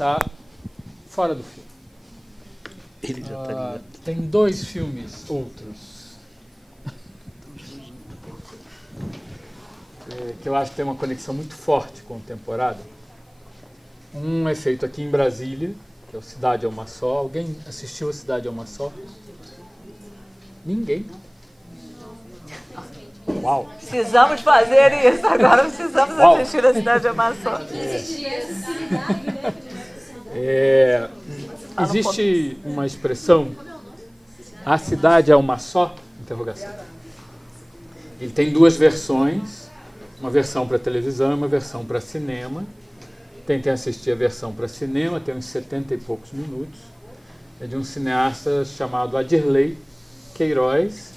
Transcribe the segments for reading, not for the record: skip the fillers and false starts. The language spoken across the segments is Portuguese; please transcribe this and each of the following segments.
está fora do filme. Ele já está ligado. Tem 2 filmes outros que eu acho que tem uma conexão muito forte com a temporada. Um é feito aqui em Brasília, que é o Cidade é uma Só. Alguém assistiu a Cidade é uma Só? Ninguém? Uau! Precisamos fazer isso, agora precisamos assistir a Cidade é uma Só. Existe uma expressão, a cidade é uma só? Interrogação. Ele tem 2 versões, uma versão para televisão e uma versão para cinema. Tentei assistir a versão para cinema, tem uns 70 e poucos minutos. É de um cineasta chamado Adirley Queiroz,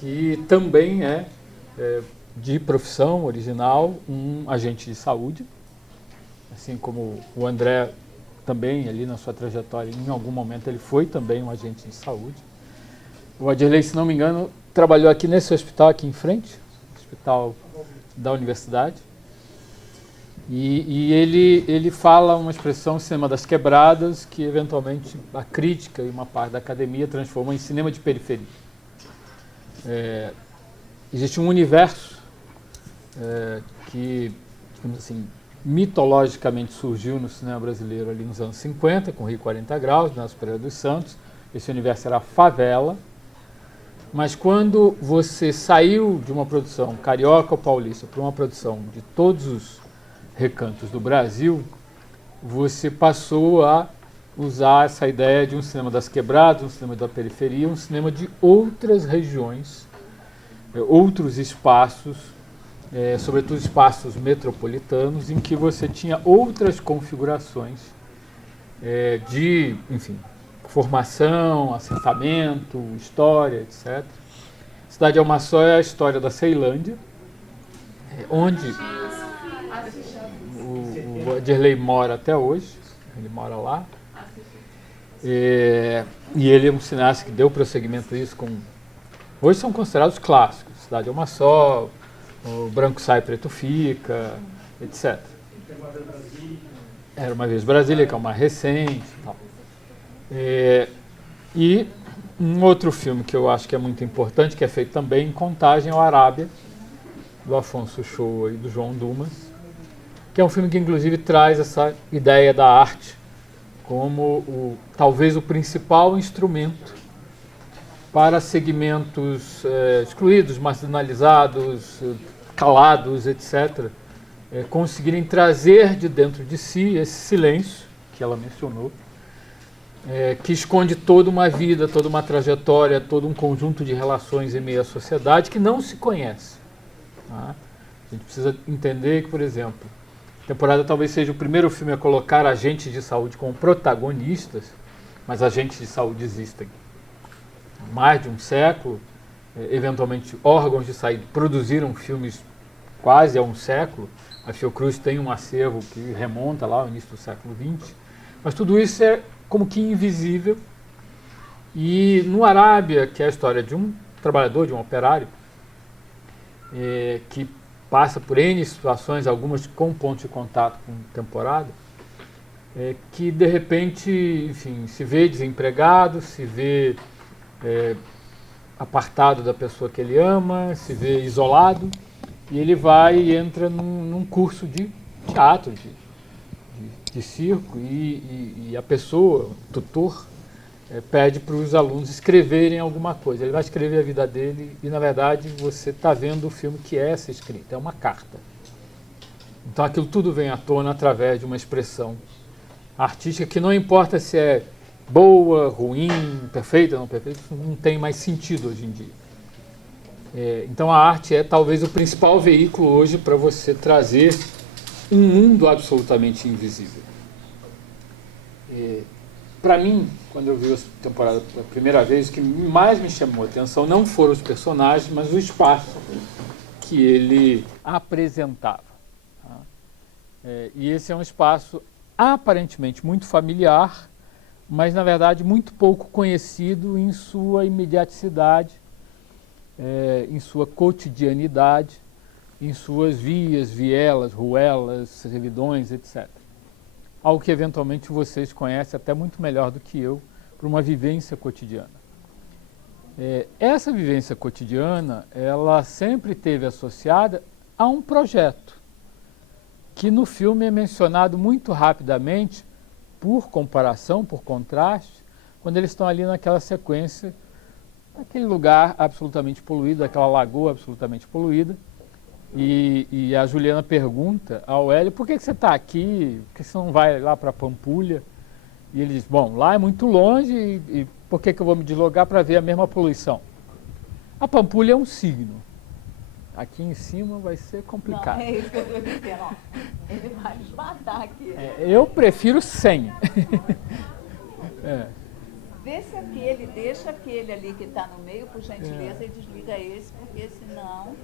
que também é de profissão original um agente de saúde, assim como o André também ali na sua trajetória, em algum momento ele foi também um agente de saúde. O Adirley, se não me engano, trabalhou aqui nesse hospital aqui em frente, hospital da universidade, e ele fala uma expressão, cinema das quebradas, que eventualmente a crítica e uma parte da academia transformam em cinema de periferia. Existe um universo que, digamos assim, mitologicamente surgiu no cinema brasileiro ali nos anos 50, com Rio 40 Graus, Nelson Pereira dos Santos. Esse universo era a favela. Mas quando você saiu de uma produção carioca ou paulista para uma produção de todos os recantos do Brasil, você passou a usar essa ideia de um cinema das quebradas, um cinema da periferia, um cinema de outras regiões, outros espaços, sobretudo espaços metropolitanos, em que você tinha outras configurações de, enfim, formação, assentamento, história, etc. Cidade é uma Só é a história da Ceilândia, onde o Adirley mora até hoje, ele mora lá. E ele é um cineasta que deu prosseguimento a isso com... Hoje são considerados clássicos, Cidade é uma Só, O Branco Sai, Preto Fica, etc. Era uma vez Brasília, que é uma recente. Tal. E um outro filme que eu acho que é muito importante, que é feito também em Contagem, é o Arábia, do Afonso Shoa e do João Dumas, que é um filme que inclusive traz essa ideia da arte como talvez o principal instrumento para segmentos excluídos, marginalizados, calados, etc., conseguirem trazer de dentro de si esse silêncio que ela mencionou, que esconde toda uma vida, toda uma trajetória, todo um conjunto de relações em meio à sociedade que não se conhece. Tá? A gente precisa entender que, por exemplo, a temporada talvez seja o primeiro filme a colocar agentes de saúde como protagonistas, mas agentes de saúde existem há mais de um século. Eventualmente, órgãos de saúde produziram filmes quase há um século. A Fiocruz tem um acervo que remonta lá ao início do século XX. Mas tudo isso é como que invisível. E no Arábia, que é a história de um trabalhador, de um operário, que passa por N situações, algumas com pontos de contato com temporada, que de repente, enfim, se vê desempregado, se vê apartado da pessoa que ele ama, se vê isolado, e ele vai e entra num curso de teatro, de circo, e a pessoa, o tutor, pede para os alunos escreverem alguma coisa. Ele vai escrever a vida dele e, na verdade, você está vendo o filme que é essa escrita, é uma carta. Então aquilo tudo vem à tona através de uma expressão artística que não importa se é boa, ruim, perfeita, não perfeita, não tem mais sentido hoje em dia. Então a arte é talvez o principal veículo hoje para você trazer um mundo absolutamente invisível. Para mim, quando eu vi a temporada pela primeira vez, o que mais me chamou a atenção não foram os personagens, mas o espaço que ele apresentava. Tá? E esse é um espaço aparentemente muito familiar, mas na verdade muito pouco conhecido em sua imediaticidade, em sua cotidianidade, em suas vias, vielas, ruelas, servidões, etc. algo que eventualmente vocês conhecem até muito melhor do que eu, para uma vivência cotidiana. Essa vivência cotidiana, ela sempre esteve associada a um projeto, que no filme é mencionado muito rapidamente, por comparação, por contraste, quando eles estão ali naquela sequência, naquele lugar absolutamente poluído, aquela lagoa absolutamente poluída, e a Juliana pergunta ao Hélio, por que você está aqui, por que você não vai lá para Pampulha? E ele diz, bom, lá é muito longe e por que eu vou me deslocar para ver a mesma poluição? A Pampulha é um signo. Aqui em cima vai ser complicado. Não, é isso que eu estou dizendo, ó. Ele vai nos matar aqui. Eu prefiro 100. Vê se aquele, deixa aquele ali que está no meio, por gentileza, e desliga esse, porque senão...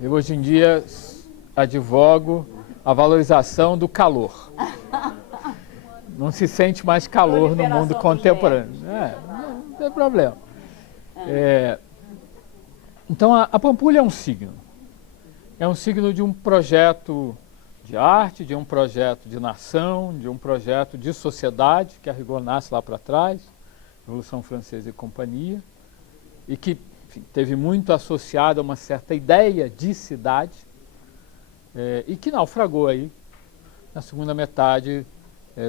Eu hoje em dia advogo a valorização do calor. Não se sente mais calor no mundo contemporâneo. Não tem problema. Então a Pampulha é um signo. É um signo de um projeto de arte, de um projeto de nação, de um projeto de sociedade, que a rigor nasce lá para trás, Revolução Francesa e companhia, e que teve muito associado a uma certa ideia de cidade, e que naufragou aí na segunda metade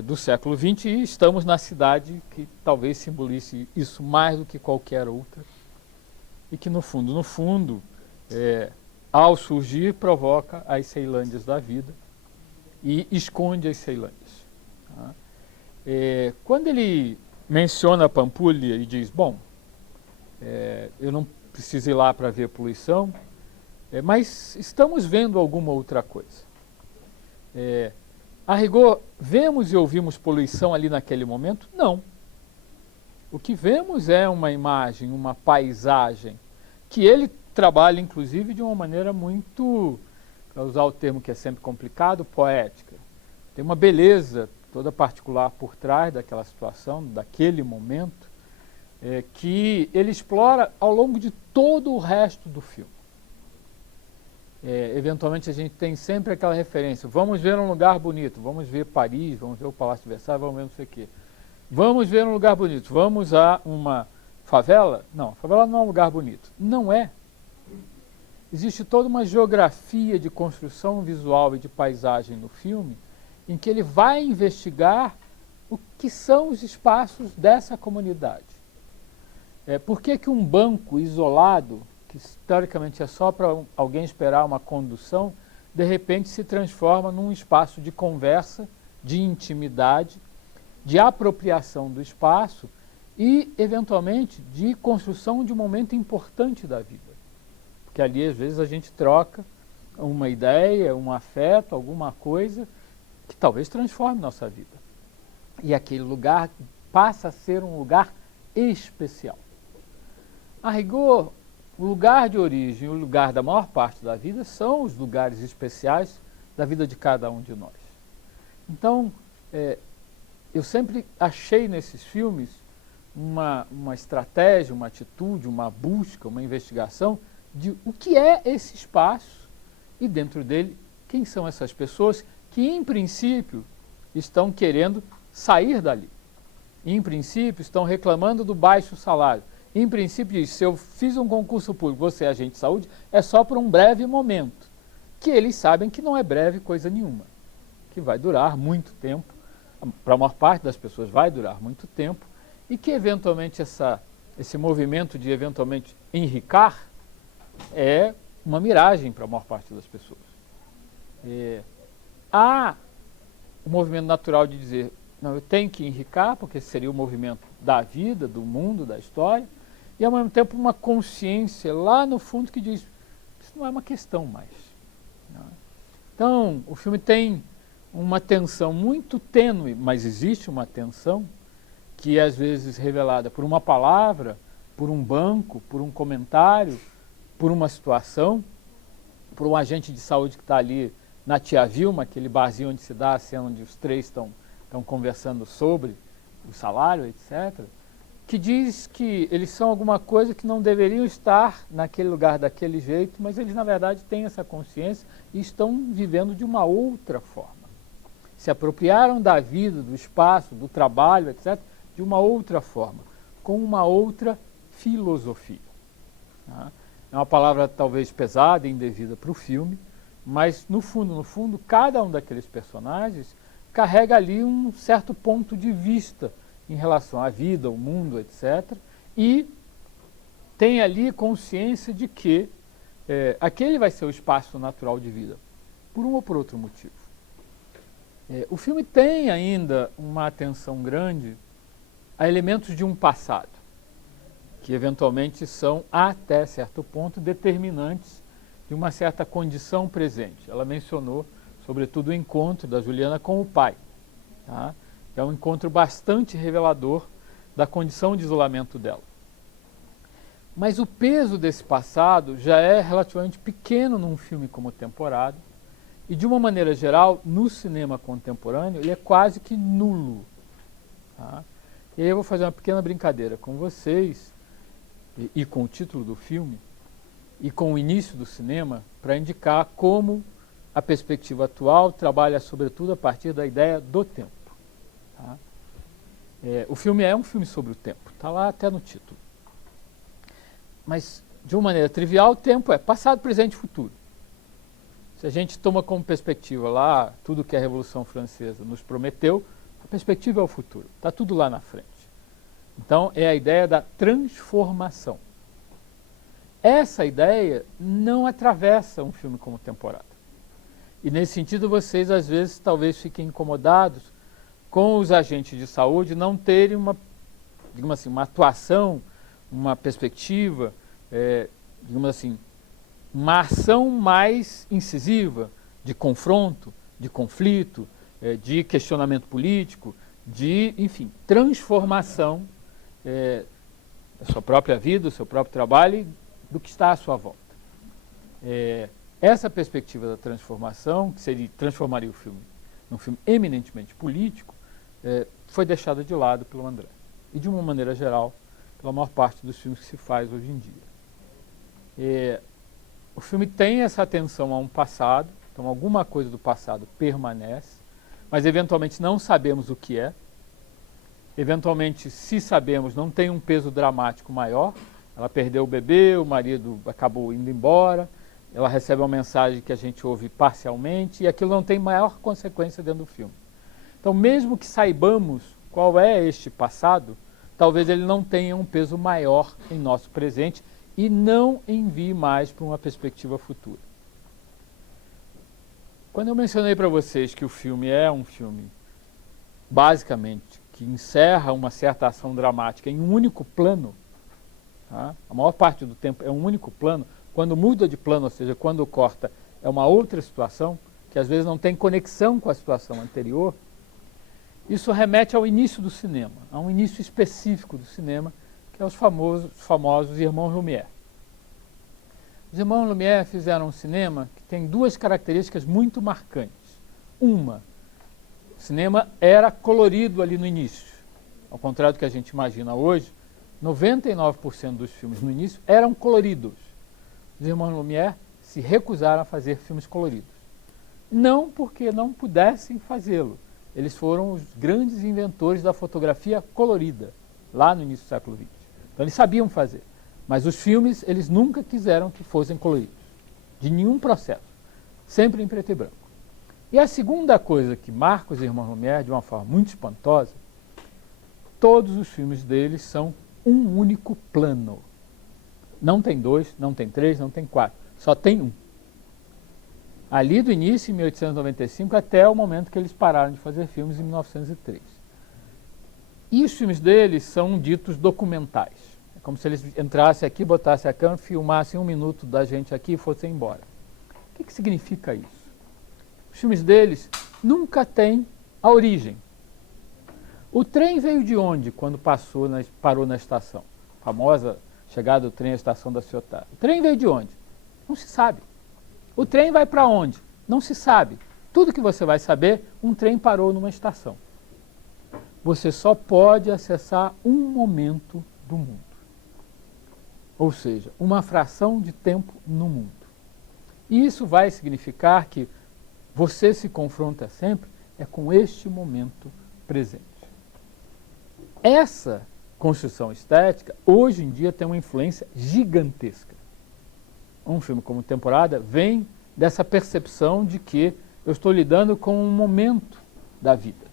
do século XX, e estamos na cidade que talvez simbolize isso mais do que qualquer outra, e que no fundo, ao surgir, provoca as Ceilândias da vida e esconde as Ceilândias. Tá? Quando ele menciona a Pampulha e diz, bom, eu não preciso ir lá para ver a poluição, mas estamos vendo alguma outra coisa. A rigor, vemos e ouvimos poluição ali naquele momento? Não. O que vemos é uma imagem, uma paisagem, que ele trabalha, inclusive, de uma maneira muito, para usar o termo que é sempre complicado, poética. Tem uma beleza toda particular por trás daquela situação, daquele momento, que ele explora ao longo de todo o resto do filme. Eventualmente a gente tem sempre aquela referência, vamos ver um lugar bonito, vamos ver Paris, vamos ver o Palácio de Versalhes, vamos ver não sei o quê. Vamos ver um lugar bonito, vamos a uma favela? Não, a favela não é um lugar bonito. Não é. Existe toda uma geografia de construção visual e de paisagem no filme, em que ele vai investigar o que são os espaços dessa comunidade. Por que que um banco isolado, que teoricamente é só para alguém esperar uma condução, de repente se transforma num espaço de conversa, de intimidade, de apropriação do espaço e, eventualmente, de construção de um momento importante da vida. Porque ali, às vezes, a gente troca uma ideia, um afeto, alguma coisa que talvez transforme nossa vida. E aquele lugar passa a ser um lugar especial. A rigor, o lugar de origem, o lugar da maior parte da vida são os lugares especiais da vida de cada um de nós. Então, eu sempre achei nesses filmes uma estratégia, uma atitude, uma busca, uma investigação de o que é esse espaço e dentro dele quem são essas pessoas que em princípio estão querendo sair dali. Em princípio estão reclamando do baixo salário. Em princípio diz, se eu fiz um concurso público, você é agente de saúde, é só por um breve momento, que eles sabem que não é breve coisa nenhuma, que vai durar muito tempo, para a maior parte das pessoas vai durar muito tempo, e que eventualmente esse movimento de eventualmente enricar é uma miragem para a maior parte das pessoas. Há o movimento natural de dizer, não, eu tenho que enricar, porque esse seria o movimento da vida, do mundo, da história, e ao mesmo tempo uma consciência lá no fundo que diz, isso não é uma questão mais. Não. Então, o filme tem uma tensão muito tênue, mas existe uma tensão que é às vezes revelada por uma palavra, por um banco, por um comentário, por uma situação, por um agente de saúde que está ali na Tia Vilma, aquele barzinho onde se dá a cena onde os três estão conversando sobre o salário, etc., que diz que eles são alguma coisa que não deveriam estar naquele lugar daquele jeito, mas eles na verdade têm essa consciência e estão vivendo de uma outra forma. se apropriaram da vida, do espaço, do trabalho, etc., de uma outra forma, com uma outra filosofia. Tá? É uma palavra talvez pesada e indevida para o filme, mas no fundo, cada um daqueles personagens carrega ali um certo ponto de vista em relação à vida, ao mundo, etc., e tem ali consciência de que aquele vai ser o espaço natural de vida, por um ou por outro motivo. O filme tem ainda uma atenção grande a elementos de um passado, que eventualmente são, até certo ponto, determinantes de uma certa condição presente. Ela mencionou, sobretudo, o encontro da Juliana com o pai. Tá? É um encontro bastante revelador da condição de isolamento dela. Mas o peso desse passado já é relativamente pequeno num filme como Temporada, e de uma maneira geral, no cinema contemporâneo, ele é quase que nulo. Tá? E aí eu vou fazer uma pequena brincadeira com vocês, e com o título do filme, e com o início do cinema, para indicar como a perspectiva atual trabalha sobretudo a partir da ideia do tempo. Tá? O filme é um filme sobre o tempo, está lá até no título. Mas, de uma maneira trivial, o tempo é passado, presente e futuro. Se a gente toma como perspectiva lá tudo que a Revolução Francesa nos prometeu, a perspectiva é o futuro, está tudo lá na frente. Então, é a ideia da transformação. Essa ideia não atravessa um filme como Temporada. E, nesse sentido, vocês, às vezes, talvez fiquem incomodados com os agentes de saúde não terem uma, digamos assim, uma atuação, uma perspectiva, digamos assim, uma ação mais incisiva de confronto, de conflito, de questionamento político, de, enfim, transformação da sua própria vida, do seu próprio trabalho e do que está à sua volta. Essa perspectiva da transformação, que transformaria o filme num filme eminentemente político, foi deixada de lado pelo André. E, de uma maneira geral, pela maior parte dos filmes que se faz hoje em dia. O filme tem essa atenção a um passado, então alguma coisa do passado permanece, mas eventualmente não sabemos o que é. Eventualmente, se sabemos, não tem um peso dramático maior. Ela perdeu o bebê, o marido acabou indo embora, ela recebe uma mensagem que a gente ouve parcialmente e aquilo não tem maior consequência dentro do filme. Então, mesmo que saibamos qual é este passado, talvez ele não tenha um peso maior em nosso presente e não envie mais para uma perspectiva futura. Quando eu mencionei para vocês que o filme é um filme, basicamente, que encerra uma certa ação dramática em um único plano, tá? A maior parte do tempo é um único plano, quando muda de plano, ou seja, quando corta, é uma outra situação, que às vezes não tem conexão com a situação anterior, isso remete ao início do cinema, a um início específico do cinema, que é os famosos Irmãos Lumière. Os Irmãos Lumière fizeram um cinema que tem duas características muito marcantes. Uma, o cinema era colorido ali no início. Ao contrário do que a gente imagina hoje, 99% dos filmes no início eram coloridos. Os Irmãos Lumière se recusaram a fazer filmes coloridos. Não porque não pudessem fazê-lo. Eles foram os grandes inventores da fotografia colorida, lá no início do século XX. Então eles sabiam fazer. Mas os filmes, eles nunca quiseram que fossem coloridos. De nenhum processo. Sempre em preto e branco. E a segunda coisa que marca os Irmãos Lumière de uma forma muito espantosa, todos os filmes deles são um único plano. Não tem dois, não tem três, não tem quatro. Só tem um. Ali do início, em 1895, até o momento que eles pararam de fazer filmes, em 1903. E os filmes deles são ditos documentais. É como se eles entrassem aqui, botassem a câmera, filmassem 1 minuto da gente aqui e fossem embora. O que significa isso? Os filmes deles nunca têm a origem. O trem veio de onde quando parou na estação? A famosa chegada do trem à estação da Ciotat. O trem veio de onde? Não se sabe. O trem vai para onde? Não se sabe. Tudo que você vai saber, um trem parou numa estação. Você só pode acessar um momento do mundo. Ou seja, uma fração de tempo no mundo. E isso vai significar que você se confronta sempre é com este momento presente. Essa construção estética, hoje em dia, tem uma influência gigantesca. Um filme como Temporada vem dessa percepção de que eu estou lidando com um momento da vida,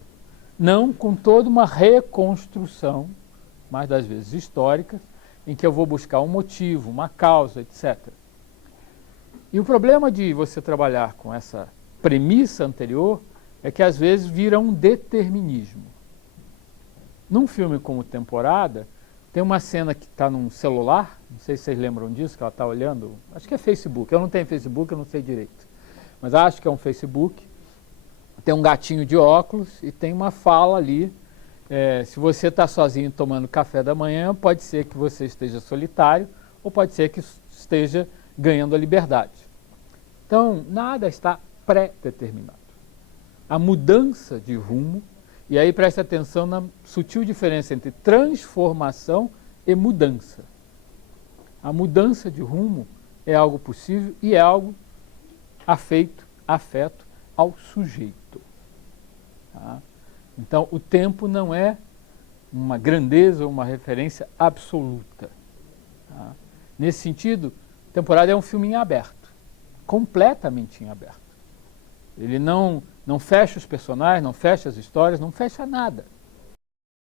não com toda uma reconstrução, mais das vezes histórica, em que eu vou buscar um motivo, uma causa, etc. E o problema de você trabalhar com essa premissa anterior é que às vezes vira um determinismo. Num filme como Temporada, tem uma cena que está num celular, não sei se vocês lembram disso, que ela está olhando, acho que é Facebook, eu não tenho Facebook, eu não sei direito, mas acho que é um Facebook, tem um gatinho de óculos e tem uma fala ali, se você está sozinho tomando café da manhã, pode ser que você esteja solitário ou pode ser que esteja ganhando a liberdade. Então, nada está pré-determinado. A mudança de rumo, e aí preste atenção na sutil diferença entre transformação e mudança. A mudança de rumo é algo possível e é algo afeto ao sujeito. Tá? Então, o tempo não é uma grandeza ou uma referência absoluta. Tá? Nesse sentido, Temporada é um filme em aberto, completamente em aberto. Ele não fecha os personagens, não fecha as histórias, não fecha nada.